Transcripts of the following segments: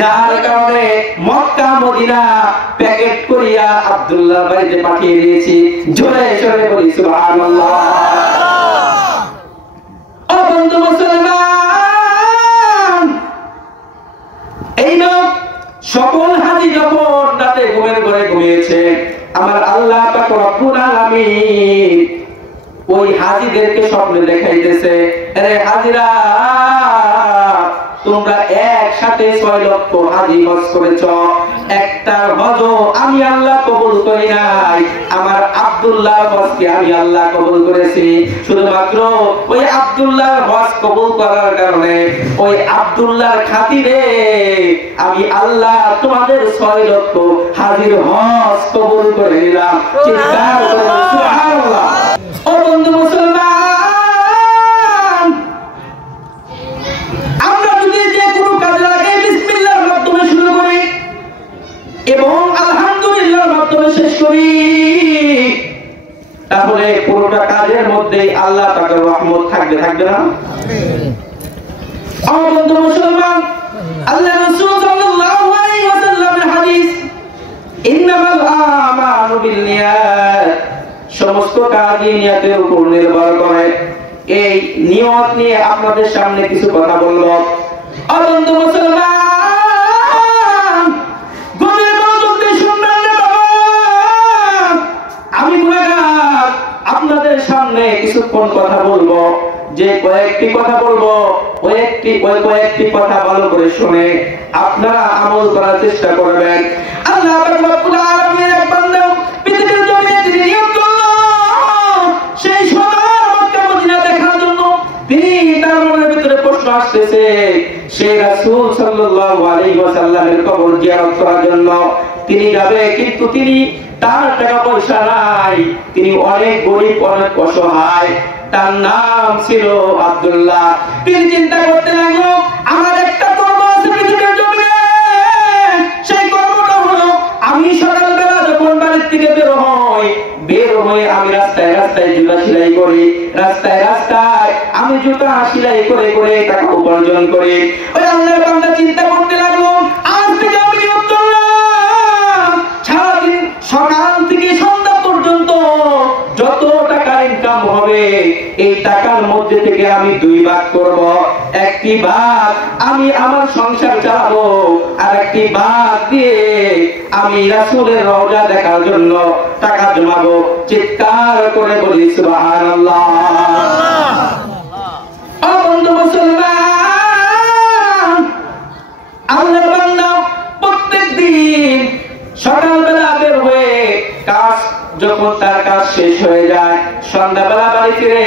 যার কারণে Mecca Medina packet করিয়া আব্দুল্লাহ বাড়িতে পাঠিয়ে দিয়েছি। জোরে জোরে বলি সুবহানাল্লাহ। ও বন্ধু মুসলমান, এই লোক সকল হাজি যখন রাতে ঘুমের ঘরে ঘুমিয়েছে, আমার আল্লাহ পাক রব্বুল আলামিন ওই হাজিদেরকে স্বপ্নে দেখাইতেছে, আরে হাজিরা তোমরা একসাথে 6 লক্ষ হাজি হজ করেছ, একটা হজ আমি আল্লাহ কবুল করি নাই, আমার আব্দুল্লাহর হজকে আমি আল্লাহ কবুল করেছি। শুধুমাত্র ওই আব্দুল্লাহর হজ কবুল করার কারণে, ওই আব্দুল্লাহর খাতিরে আমি আল্লাহ তোমাদের 6 লক্ষ হাজির হজ কবুল করে নিলাম। চিৎকার করে সুবহানাল্লাহ। ও বন্ধু মুসলমান, আমরা যদি যে কোনো কাজের আগে বিসমিল্লাহর মাধ্যমে শুরু করি এবং আলহামদুলিল্লাহর মাধ্যমে শেষ করি, তাহলে পুরোটা কাজের মধ্যে আল্লাহ পাকের রহমত থাকবে, থাকবে না? ও বন্ধু মুসলমান, আল্লাহ রাসূল সাল্লাল্লাহু আলাইহি ওয়াসাল্লামের হাদিস, ইন্নামাল আমালু বিন্নিয়াত, সমস্ত কাজই নিয়তের উপর নির্ভর করে। এই নিয়ত নিয়ে আপনাদের সামনে কিছু কথা বলবো। ও বন্ধু মুসলমান, গভীর মনোযোগ দিয়ে শুনবেন রে বাবা। আমি গুনাহগার, আপনাদের সামনে কিছুক্ষণ কথা বলবো। যে কয়েকটি কথা বলবো, ওই কয়েকটি কথা ভালো করে শুনে আপনারা আমল করার চেষ্টা করবেন। আল্লাহ রাব্বুল আলামিনের এক বান্দা পৃথিবীর জমিনে তিনি নিয়ত করলো সেই সময় মক্কা মদিনা দেখার জন্য। তিনি তার মনের ভিতরে প্রশ্ন আসতেছে, সেই রাসূল সাল্লাল্লাহু আলাইহি ওয়াসাল্লামের কবর জিয়ারত করার জন্য তিনি যাবে, কিন্তু তিনি তার টাকা পয়সা নাই, তিনি অনেক গরিব, অনেক অসহায়। তার নাম ছিল আব্দুল্লাহ। তিনি চিন্তা করতে লাগলো, আমার একটা কর্ম আছে পৃথিবীর জমিনে, সেই কর্মটা হলো আমি সকালবেলা যখন বাড়ি থেকে বের হই আমি রাস্তায় রাস্তায় জুতা সেলাই করি, রাস্তায় রাস্তায় আমি জুতা সেলাই করে করে টাকা উপার্জন করি। ওই আল্লাহর বান্দা চিন্তা করতে লাগলো, আজ থেকে আমি নিয়ত করলাম সারাদিন সকাল থেকে সন্ধ্যা পর্যন্ত যত টাকা ইনকাম হবে এই টাকার মধ্যে থেকে আমি 2 ভাগ করব। একটি ভাগ আমি আমার সংসার চালাবো, আর একটি ভাগ দিয়ে আমি রাসূলের রওজা দেখার জন্য টাকা জমাবো। চিৎকার করে বলি সুবহানাল্লাহ। ও বন্ধু মুসলমান, আল্লাহর বান্দা প্রত্যেকদিন সকালবেলা বের হয়ে কাজ যখন তার কাজ শেষ হয়ে যায়, সন্ধ্যাবেলা বাড়ি ফিরে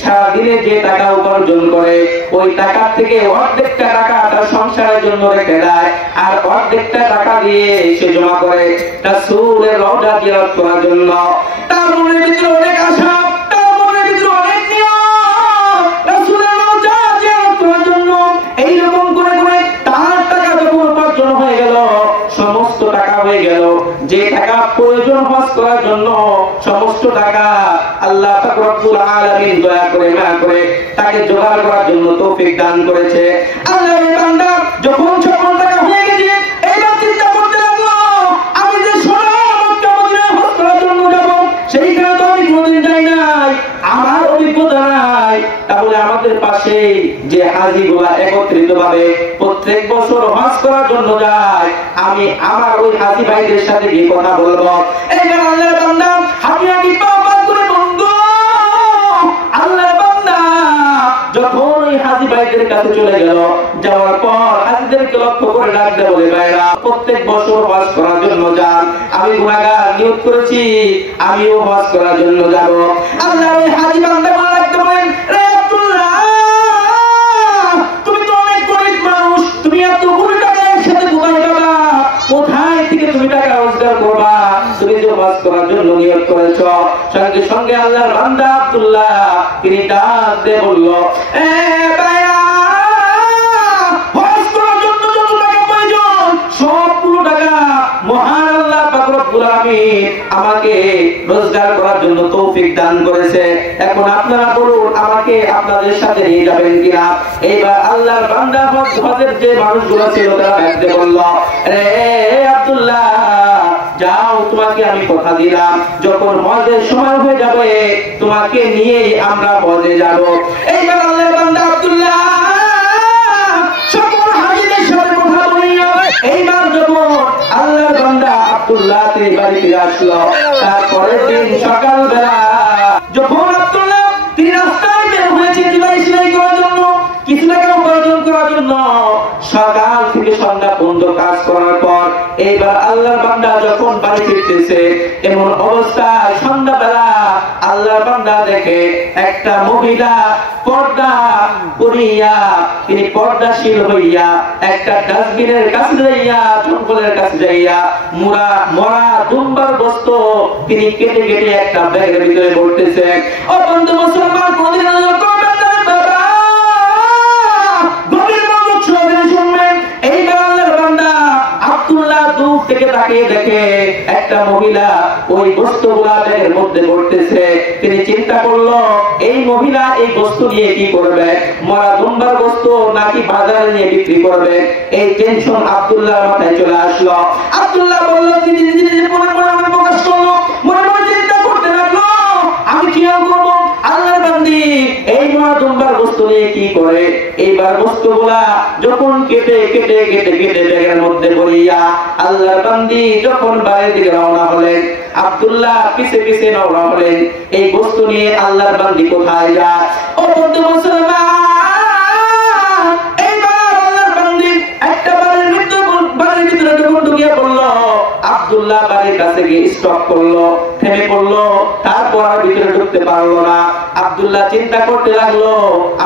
সারাদিনে যে টাকা উপার্জন করে ওই টাকা থেকে অর্ধেকটা টাকা তার সংসারের জন্য রেখে দেয়, আর অর্ধেকটা টাকা দিয়ে সে জমা করে রাসূলের রওজা জিয়ারত করার জন্য। তার মনের ভিতরে অনেক আশা, তার মনের ভিতরে অনেক নিয়ত রাসূলের রওজা জিয়ারত করার জন্য। এইরকম করে করে তার টাকা যখন উপার্জন হয়ে গেল, সমস্ত টাকা হয়ে গেল, যে টাকা প্রয়োজন হজ করার জন্য সমস্ত টাকা আল্লাহ পাক রব্বুল আলামিন দয়া করে না করে তাকে জোগাড় করার জন্য তৌফিক দান করেছে। আল্লাহর বান্দা যখন সকল টাকা হয়ে গেছে, এইবার চিন্তা করতে লাগলো, আমি যে সোনা মক্কা মদিনায় হজ করার জন্য যাব, সেইখানে তো আমি কোনোদিন যাই নাই, আমার অভিজ্ঞতা নাই। তাহলে আমাদের পাশে যে হাজিগুলা একত্রিতভাবে প্রত্যেক বছর হজ করার জন্য যায়, আমি আমার ওই হাজি ভাইদের সাথে গিয়ে কথা বলবো। এইবার আল্লাহর বান্দা হাজি পাওয়ার করে বন্ধু, আল্লাহর বান্দা যখন ওই হাজি ভাইদের কাছে চলে গেল, যাওয়ার পর হাজিদেরকে লক্ষ্য করে ডাকতে বলে, ভাইরা প্রত্যেক বছর হজ করার জন্য যান, আমি গুনাহগার নিয়ত করেছি আমিও হজ করার জন্য যাব। আল্লাহ ওই হাজি বান্দা বলে ডাকতে বলেন, রে আব্দুল্লাহ, তুমি তো অনেক গরিব মানুষ, তুমি এত কোটি টাকা একসাথে কোথায় পাবা? কোথায় থেকে তুমি টাকা রোজগার করবা? তুমি যে হজ করার জন্য নিয়ত করেছ। সঙ্গে সঙ্গে আল্লাহর বান্দা আব্দুল্লাহ তিনি ডাক দিয়ে বলল, এ ভাইয়া, হজ করার জন্য যত টাকা প্রয়োজন সবগুলো টাকা মহান আল্লাহ পাক রব্বুল আলামিন আমাকে রোজগার করার জন্য তৌফিক দান করেছে। এখন আপনারা বলুন আমাকে আপনাদের সাথে নিয়ে যাবেন কিনা? এইবার আল্লাহর বান্দা হজের যে মানুষগুলো ছিল তারা দেখতে বলল, রে আব্দুল্লাহ যাও, তোমাকে আমি কথা দিলাম যখন হজের সময় হয়ে যাবে তোমাকে নিয়েই আমরা হজে যাব। এইবার আল্লাহর বান্দা আব্দুল্লাহ সকল হাজিদের সাথে কথা বলিয়া এইবার যখন আল্লাহর বান্দা আব্দুল্লাহ তিনি বাড়ি ফিরে আসলো, তারপরের দিন সকালবেলা যখন আব্দুল্লাহ তিনি রাস্তায় বের হয়েছে সেলাই করার জন্য, কিছু টাকা উপার্জন করার জন্য, সকাল থেকে সন্ধ্যা পর্যন্ত কাজ করার পর এইবার আল্লাহর বান্দা যখন বাড়ি ফিরতেছে এমন অবস্থায় সন্ধ্যাবেলা আল্লাহর বান্দা দেখে একটা মহিলা পর্দা করিয়া তিনি পর্দাশীল হইয়া একটা ডাস্টবিনের কাছে যাইয়া জঙ্গলের কাছে যাইয়া মরা দুম্বার বস্তু তিনি কেটে কেটে একটা ব্যাগের ভিতরে ভরতেছে। ও বন্ধু মুসলমান, কোনদিন করবেন না বাবা, গভীর মনোযোগ সহকারে শুনবেন। এইবার আল্লাহর বান্দা আব্দুল্লাহ দূর থেকে তাকিয়ে দেখে একটা মহিলা ওই বস্তুগুলা ব্যাগের মধ্যে ভরতেছে। তিনি চিন্তা করলো এই মহিলা এই বস্তু নিয়ে কি করবে, মরা দুম্বার বস্তু নাকি বাজারে নিয়ে বিক্রি করবে? এই টেনশন আব্দুল্লাহর মাথায় চলে আসলো। আব্দুল্লাহ বলল, তিনি মনে মনে প্রকাশ করলো, মনে মনে চিন্তা করতে লাগলো আমি কি করব? আল্লাহর বান্দি এই মরা দুম্বার বস্তু নিয়ে কি করে? এইবার বস্তুগুলা যখন কেটে কেটে কেটে কেটে ব্যাগের মধ্যে ভরিয়া আল্লাহর বান্দি যখন বাইরের দিকে রওনা হলেন, আব্দুল্লাহ পিছে পিছে রওনা হলেন। এই বস্তু নিয়ে আল্লাহর বান্দি কোথায় যায়? ও বন্ধু মুসলমান, এইবার আল্লাহর বান্দি একটা বাড়ির ভিতরে যখন ঢুকিয়ে পড়লো, আব্দুল্লাহ বাড়ির কাছে গিয়ে স্টপ করলো, থেমে পড়লো, তারপর আর ভিতরে ঢুকতে পারলো না। আব্দুল্লাহ চিন্তা করতে লাগলো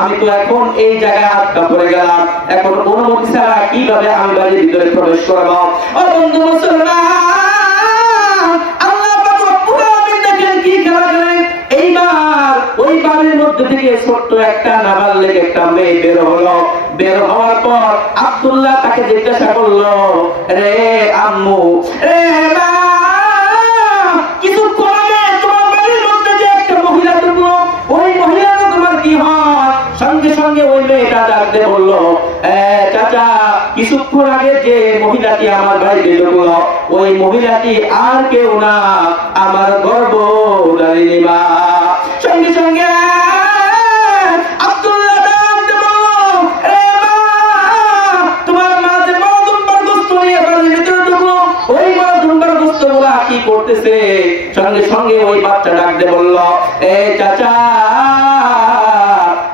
আমি তো এখন এই জায়গায় আটকা পড়ে গেলাম, এখন অনুমতি ছাড়া কিভাবে আমি বাড়ির ভিতরে প্রবেশ করবো? ও বন্ধু মুসলমান, আল্লাহ পাক রব্বুল আলামিন দেখেন কি খেলা করেন। এইবার ওই বাড়ির মধ্যে থেকে ছোট্ট একটা নাবালক একটা মেয়ে বের হলো। বের হওয়ার পর আব্দুল্লাহ তাকে জিজ্ঞাসা করলো, রে আম্মু, রে মা, কিছুক্ষণ আগে তোমার বাড়ির মধ্যে যে একটা মহিলা ঢুকলো, ওই মহিলাটা তোমার কি হয়? সঙ্গে সঙ্গে ওই মেয়েটা ডাকতে বললো, চাচা কিছুক্ষণ আগে যে মহিলাটি আমার বাড়িতে ঢুকলো ওই মহিলাটি আর কেউ না, আমার গর্ভধারিণী মা। সঙ্গে সঙ্গে আব্দুল্লাহ ডাকতে বললো, রে মা, তোমার মা যে মরা দুম্বার বস্তু নিয়ে বাড়ির ভিতরে ঢুকলো ওই মরা দুম্বার বস্তুগুলা কি করতেছে? সঙ্গে সঙ্গে ওই বাচ্চা ডাকতে বললো, চাচা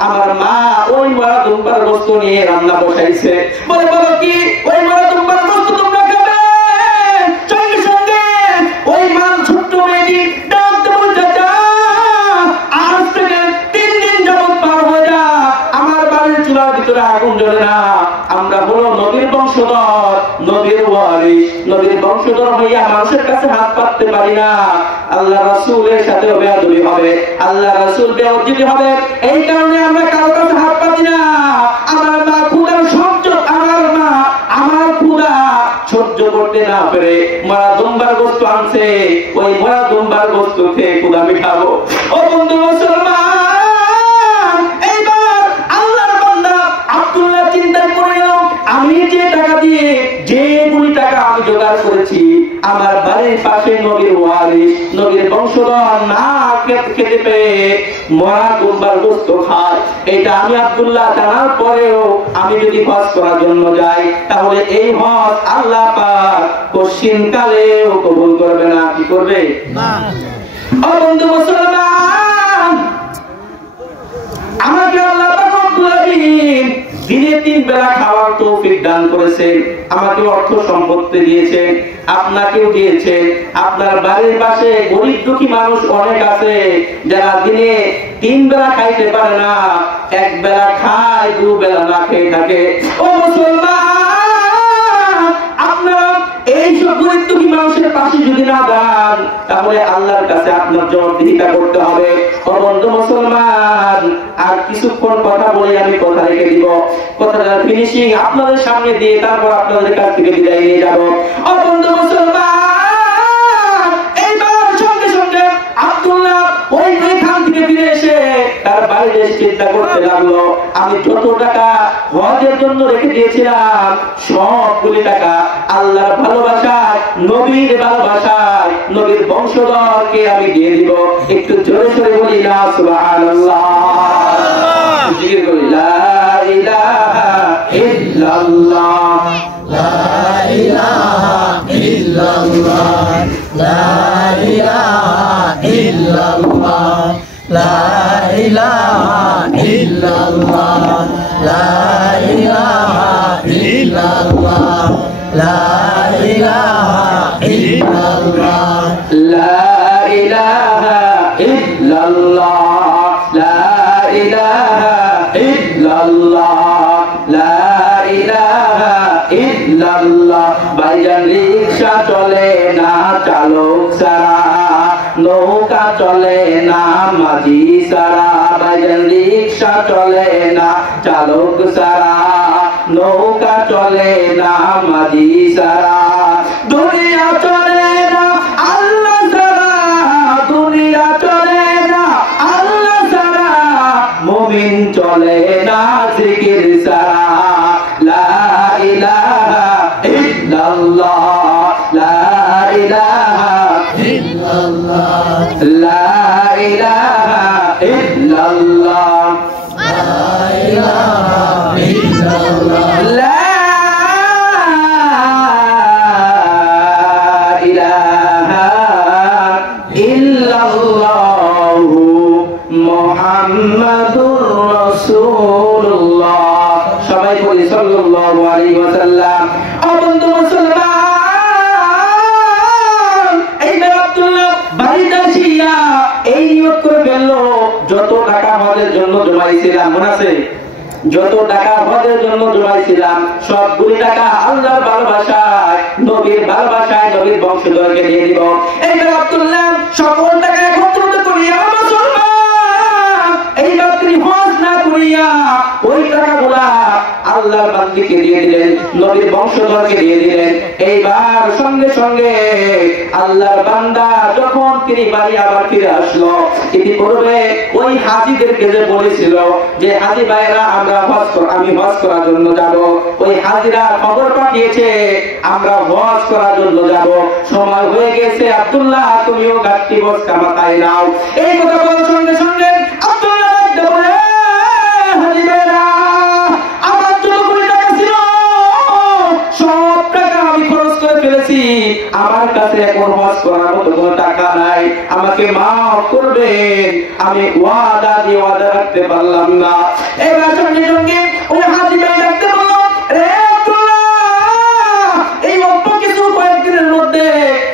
আমার মা ওই মরা দুম্বার বস্তু নিয়ে রান্না বসাইছে। বলে বলো কি ওই মরা দুম্বার বস্তু তোমরা খাবে? সঙ্গে সঙ্গে ওই মা ছোট্ট মেয়েটি ডাকতে বলল, চাচা আজ থেকে 3 দিন যাবত পার হয়ে যা আমার বাড়ির চুলার ভিতরে আগুন জ্বলে না। আমরা হলো নবীর বংশধর, নবীর ওয়ারিস, নবীর বংশধর হইয়া মানুষের কাছে হাত পাততে পারি না। আল্লাহ রাসূলের সাথে বেয়াদবি হবে, আল্লাহ রাসূল বেয়াদবি হবে, এই কারণে আমরা কারো কাছে হাত পাতি না। আমার মা ক্ষুধার সহ্য, আমার ক্ষুধা সহ্য করতে না পেরে মরা দুম্বার বস্তু আনছে, ওই মরা দুম্বার বস্তু খেয়ে ক্ষুধা মিটাবো। ও বন্ধু মুসলমান, এইবার আল্লাহর বান্দা আব্দুল্লাহ চিন্তা করে আমি যে টাকা দিয়ে যে কোটি টাকা আমি জোগাড় করেছি আমার বাড়ির পাশে নবীর ওয়ারিস, নবীর বংশধর না খেতে পেয়ে মরা দুম্বার বস্তু খায়, এটা আমি আব্দুল্লাহ জানার পরেও আমি যদি হজ করার জন্য যাই তাহলে এই হজ আল্লাহ পাক কঠিন কালেও কবুল করবে না। কি করবে না? ও বন্ধু মুসলমান, আমাকে আল্লাহ পাক রব্বুল আলামিন দিনে 3 বেলা খাওয়ার তৌফিক দান করেছেন, আমাকে অর্থ সম্পত্তি দিয়েছেন, আপনাকেও দিয়েছেন। আপনার বাড়ির পাশে গরিব দুঃখী মানুষ অনেক আছে যারা দিনে 3 বেলা খাইতে পারে না, 1 বেলা খায়, 2 বেলা না খেয়ে থাকে। ও মুসলমান, আপনারা এই সব গরিব দুঃখী মানুষের পাশে যদি না দান তাহলে আল্লাহর কাছে আপনার জবাবদিহিতা করতে হবে। ও বন্ধু মুসলমান, আর কিছুক্ষণ কথা বলে আমি কথা রেখে দিব, কথাটা ফিনিশিং আপনাদের সামনে দিয়ে তারপর আপনাদের কাছ থেকে বিদায় নিয়ে যাব। ও বন্ধু মুসলমান, এইবার লাগলো, আমি যত টাকা হজের জন্য রেখে দিয়েছিলাম সবগুলি টাকা আল্লাহর ভালোবাসায়, নবীর ভালোবাসায়, নবীর বংশধরকে আমি দিয়ে দিব। একটু জোরে জোরে বলি না সুবহানাল্লাহ, জিকির করি লা ইলাহা ইল্লাল্লাহ, লা ইলাহা ইল্লাল্লাহ, লা ইলাহা ইল্লাল্লাহ, লা ইলাহা ইল্লাল্লাহ, লা ইলাহা ইল্লাল্লাহ, লা ইলাহা ইল্লাল্লাহ, লা ইলাহা ইল্লাল্লাহ, লা ইলাহা ইল্লাল্লাহ, লা ইলাহা ইল্লাল্লাহ। ভাইজান রিকশা চলে না চালক ছাড়া, নৌকা চলে না মাঝি ছাড়া, ভাইজান রিকশা চলে না চালক ছাড়া, নৌকা চলে না মাঝি ছাড়া, দুনিয়া চলে না আল্লাহ ছাড়া, দুনিয়া চলে না আল্লাহ ছাড়া, মুমিন চলে না জিকির ছাড়া। লা ইলাহা ইল্লাল্লাহ, লা ইলাহা ইল্লাল্লাহ, লা ইলাহা ইল্লাল্লাহ, লা ইলাহা ইল্লাল্লাহ, লা ইলাহা ইল্লাল্লাহু মুহাম্মাদুর রাসূলুল্লাহ। সবাই বলি সাল্লাল্লাহু আলাইহি ওয়াসাল্লাম। ও বন্ধু মুসলমান, এই আব্দুল্লাহ বাড়িতে আসিয়া এই নিয়ত করে ফেলল, যত টাকা হজের জন্য জমাইছিলাম, মনে আছে? যত টাকা হজের জন্য জমাইছিলাম সবগুলি টাকা আল্লাহর ভালোবাসায়, নবীর ভালোবাসায়, নবীর বংশধরকে দিয়ে দিব। এই আব্দুল্লাহ সকল টাকা একত্রিত করিয়া মুসলমান এই রাত্রি হজ না করিয়া ওই টাকাগুলা আল্লাহর বান্দিকে দিয়ে দিলেন, নবীর বংশধরকে দিয়ে দিলেন। এইবার সঙ্গে সঙ্গে আল্লাহর বান্দা যখন তিনি বাড়ি আবার ফিরে আসলো, ইতিপূর্বে ওই হাজীদেরকে যে বলেছিল যে হাজী ভাইরা আমি হজ করার জন্য যাব, ওই হাজীরা খবর পাঠিয়েছে আমরা হজ করার জন্য যাব, সময় হয়ে গেছে, আব্দুল্লাহ তুমিও গাছটি বস্তা মাথায় নাও। এই কথা বলার সঙ্গে সঙ্গে আব্দুল্লাহ বলে, হাজী ভাইরা আমার যতগুলি টাকা ছিল সব টাকা আমি খরচ করে ফেলেছি, আমার কাছে এখন হজ করার মতো কোনো টাকা নাই, আমাকে মাফ করবেন, আমি ওয়াদা দিয়ে ওয়াদা রাখতে পারলাম না। এবার সঙ্গে সঙ্গে ওই হাজী ভাই রাখতে বলল, রে আব্দুল্লাহ এই অল্প কিছু কয়েকদিনের মধ্যে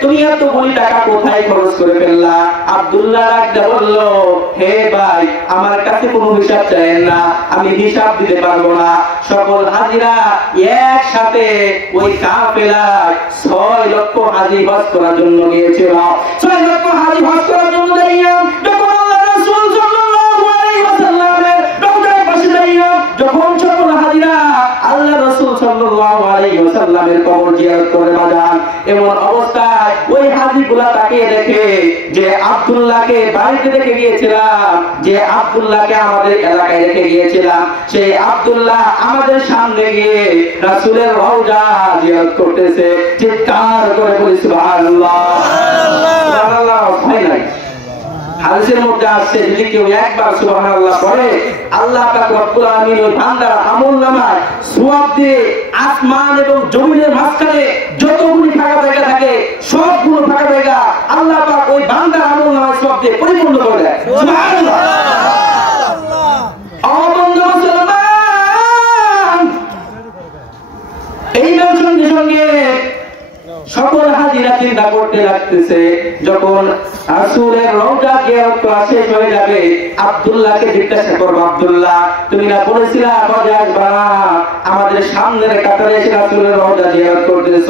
তুমি এতগুলি টাকা কোথায় খরচ করে ফেললা? আব্দুল্লাহ রাখতে বলল, হে ভাই আমার কাছে কোনো হিসাব চাইেন না, আমি হিসাব দিতে পারবো না। সকল হাজীরা একসাথে ওই কাফেলায় 6 লক্ষ হাজী হজ করার জন্য গিয়েছিল। 6 লক্ষ হাজী হজ করার জন্য যাইয়া যখন আল্লাহ রাসূল সাল্লাল্লাহু আলাইহি ওয়াসাল্লামের রওজার পাশে যাইয়া যখন সকল হাজীরা আল্লাহ রাসূল সাল্লাল্লাহু আলাইহি ওয়াসাল্লামের কবর জিয়ারত করে বাজান, এমন অবস্থায় ওই হাজীগুলা তাকিয়ে দেখে যে আব্দুল্লাহকে বাড়িতে রেখে গিয়েছিলাম, যে আব্দুল্লাহকে আমাদের এলাকায় রেখে গিয়েছিলাম, সেই আব্দুল্লাহ আমাদের সামনে গিয়ে রাসূলের রওজা জিয়ারত করতেছে। চিৎকার করে বলি সুবহানাল্লাহ, সুবহানাল্লাহ। হয় নাই হাদিসের মধ্যে আসছে, যদি কেউ একবার সুবহানাল্লাহ পড়ে আল্লাহ পাক রব্বুল আলামিন ওই বান্দার আমলনামায় সওয়াব দিয়ে আসমান এবং জমিনের মাঝখানে যতগুলো ফাঁকা জায়গা থাকে সবগুলো ফাঁকা জায়গা আল্লাহ পাক ওই বান্দার আমলনামায় সওয়াব দিয়ে পরিপূর্ণ করে দেয়। সুবহানাল্লাহ। বন্ধু মুসলমান, এই সঙ্গে সঙ্গে সকল হাজীরা চিন্তা করতে লাগতেছে, যখন রাসূলের রওজা জিয়ারত করা শেষ হয়ে যাবে আব্দুল্লাহকে জিজ্ঞাসা করব, আব্দুল্লাহ তুমি না বলেছিলা হজে আসবা না, আমাদের সামনের কাতারে এসে রাসূলের রওজা জিয়ারত করতেছ।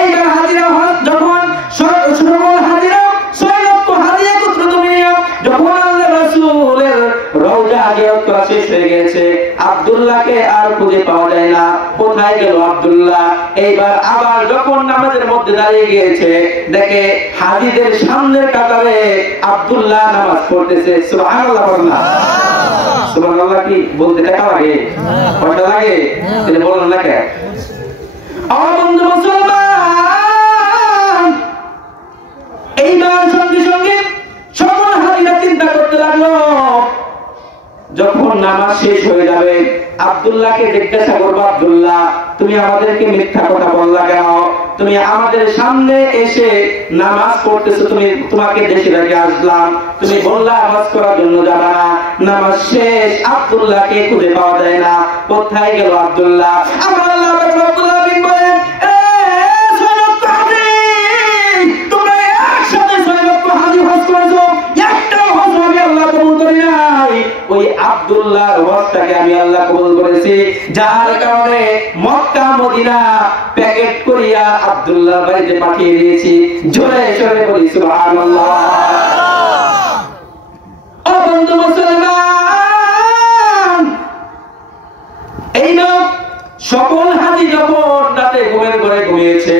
এইবার হাজীরা হজ যখন সকল হাজীরা 6 লক্ষ হাজী একত্রিত হয়ে যখন আল্লাহ রাসূলের রওজা জিয়ারত করা শেষ হয়ে গেছে, আব্দুল্লাহকে আর খুঁজে পাওয়া যায় না। কোথায় গেল আব্দুল্লাহ? এইবার আবার যখন নামাজের মধ্যে দাঁড়িয়ে গিয়েছে, দেখে হাজিদের সামনের কাতারে আব্দুল্লাহ নামাজ পড়তেছে। সুবহানাল্লাহ বলনা, সুবহানাল্লাহ কি বলতে টাকা লাগে? কয়টা লাগে? তিনি বলেন না কেন? আমার বন্ধু মুসলমান, এইবার সঙ্গে সঙ্গে সকল হাজিরা চিন্তা করতে লাগলো, যখন নামাজ শেষ হয়ে যাবে আব্দুল্লাহকে জিজ্ঞাসা করবো, আব্দুল্লাহ তুমি আমাদেরকে মিথ্যা কথা বললা কেন? তুমি আমাদের সামনে এসে নামাজ পড়তেছো, তোমাকে দেশে রেখে আসলাম, তুমি বললা নামাজ করার জন্য যাবা না, নামাজ শেষ, আব্দুল্লাহকে খুঁজে পাওয়া যায় না, কোথায় গেল আব্দুল্লাহ? আমার আল্লাহ রাব্বুল আলামিন বলেন, তোমরা একসাথে 6 লক্ষ হাজি হজ করেছো, একটাও হজ আমি আল্লাহ কবুল করি নাই। ওই আব্দুল্লাহর হজটাকে আমি আল্লাহ কবুল করেছি, যার কারণে মক্কা মদিনা প্যাকেট করিয়া আব্দুল্লাহর বাড়িতে পাঠিয়ে দিয়েছি। জোরে জোরে বলি সুবহানাল্লাহ। ও বন্ধু মুসলমান, এই লোক সকল হাজি যখন রাতে ঘুমের ঘরে ঘুমিয়েছে,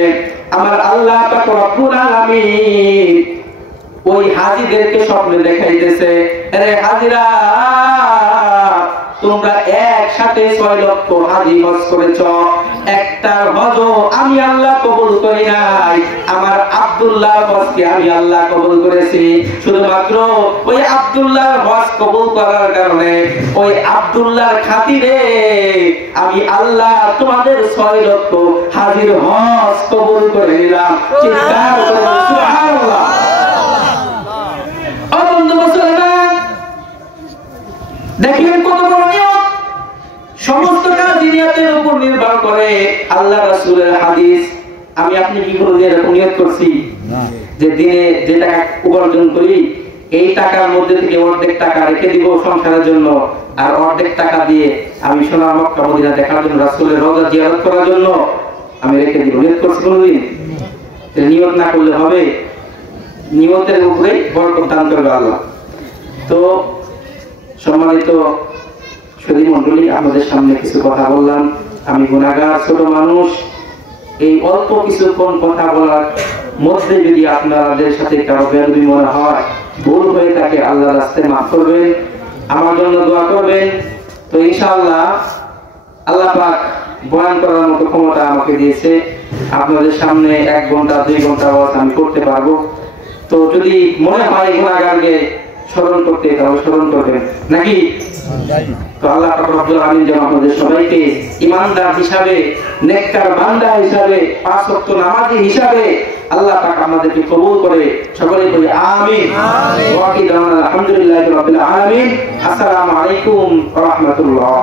আমার আল্লাহ পাক রব্বুল আলামিন ওই হাজিদেরকে স্বপ্নে দেখাইতেছে, আরে হাজিরা তোমরা একসাথে 6 লক্ষ হাজি হজ করেছো, একটা হজ আমি আল্লাহ কবুল করি নাই, আমার আব্দুল্লাহর হজকে আমি আল্লাহ কবুল করেছি। শুধুমাত্র ওই আব্দুল্লাহর হজ কবুল করার কারণে, ওই আব্দুল্লাহর খাতিরে আমি আল্লাহ তোমাদের 6 লক্ষ হাজির হজ কবুল করে নিলাম। চিৎকার করে সুবহানাল্লাহ। ও বন্ধু মুসলমান, দেখেন কত বড় নিয়ম। সমস্ত কাজ নিয়তের উপর নির্ভর করে। আল্লাহ রাসূলের হাদিস, আমি আপনি কি করে এরকম নিয়ত করছি যে দিনে যে টাকা উপার্জন করি এই টাকার মধ্যে থেকে অর্ধেক টাকা রেখে দিব সংসারের জন্য, আর অর্ধেক টাকা দিয়ে আমি সোনার মক্কা মদিনা দেখার জন্য, রাসূলের রওজা জিয়ারত করার জন্য আমি রেখে দিব। নিয়ত করছি কোনদিন? নিয়ত না করলে হবে? নিয়তের উপরে বরকত দান করবে আল্লাহ। তো সম্মানিত সুধী মণ্ডলী, আপনাদের সামনে কিছু কথা বললাম। আমি গুনাহগার ছোট মানুষ, এই অল্প কিছুক্ষণ কথা বলার মধ্যে যদি আপনাদের সাথে কারো বেয়াদবি মনে হয়, ভুল হয়ে থাকে, আল্লাহর রাস্তায় মাফ করবেন, আমার জন্য দোয়া করবেন। তো ইনশাআল্লাহ আল্লাহ পাক বয়ান করার মতো ক্ষমতা আমাকে দিয়েছে, আপনাদের সামনে 1 ঘন্টা 2 ঘন্টা ওয়াজ আমি করতে পারবো। তো যদি মনে হয় গুনাহগারকে স্মরণ করতে, তাহলে স্মরণ করবেন নাকি? তো আল্লাহ পাক রব্বুল আলামিন যেন আমাদের সবাইকে ঈমানদার হিসাবে, নেককার বান্দা হিসাবে, 5 ওয়াক্ত নামাজি হিসাবে আল্লাহ পাক আমাদেরকে কবুল করে। সকলে বলি আমিন। ওয়া আলহামদুলিল্লাহি রাব্বিল আলামিন। আসসালামু আলাইকুম ওয়া রাহমাতুল্লাহ।